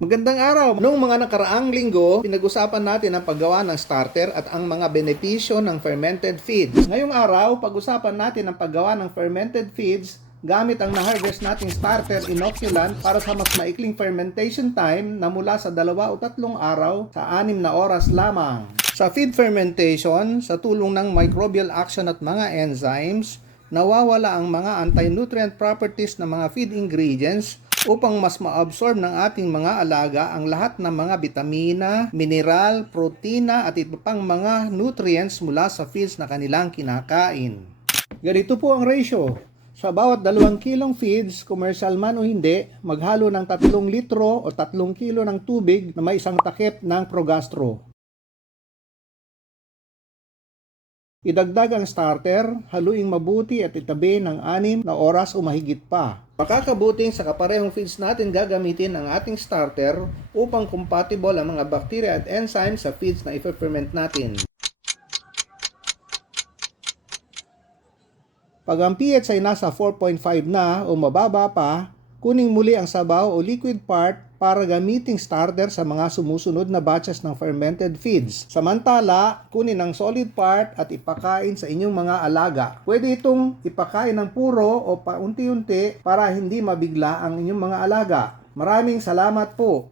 Magandang araw! Noong mga nakaraang linggo, pinag-usapan natin ang paggawa ng starter at ang mga benepisyo ng fermented feeds. Ngayong araw, pag-usapan natin ang paggawa ng fermented feeds gamit ang na-harvest nating starter inoculant para sa mas maikling fermentation time na mula sa dalawa o tatlong araw sa anim na oras lamang. Sa feed fermentation, sa tulong ng microbial action at mga enzymes, nawawala ang mga anti-nutrient properties ng mga feed ingredients upang mas ma-absorb ng ating mga alaga ang lahat ng mga bitamina, mineral, protina at iba pang mga nutrients mula sa feeds na kanilang kinakain. Ganito po ang ratio. Sa bawat dalawang kilong feeds, commercial man o hindi, maghalo ng 3 litro o 3 kilo ng tubig na may isang takip ng progastro. Idagdag ang starter, haluing mabuti at itabi ng 6 na oras o mahigit pa. Makakabuting sa kaparehong feeds natin gagamitin ang ating starter upang compatible ang mga bacteria at enzymes sa feeds na i-ferment natin. Pag ang pH ay nasa 4.5 na o mababa pa, kuning muli ang sabaw o liquid part para gamiting starter sa mga sumusunod na batches ng fermented feeds. Samantala, kunin ang solid part at ipakain sa inyong mga alaga. Pwede itong ipakain ng puro o paunti-unti para hindi mabigla ang inyong mga alaga. Maraming salamat po.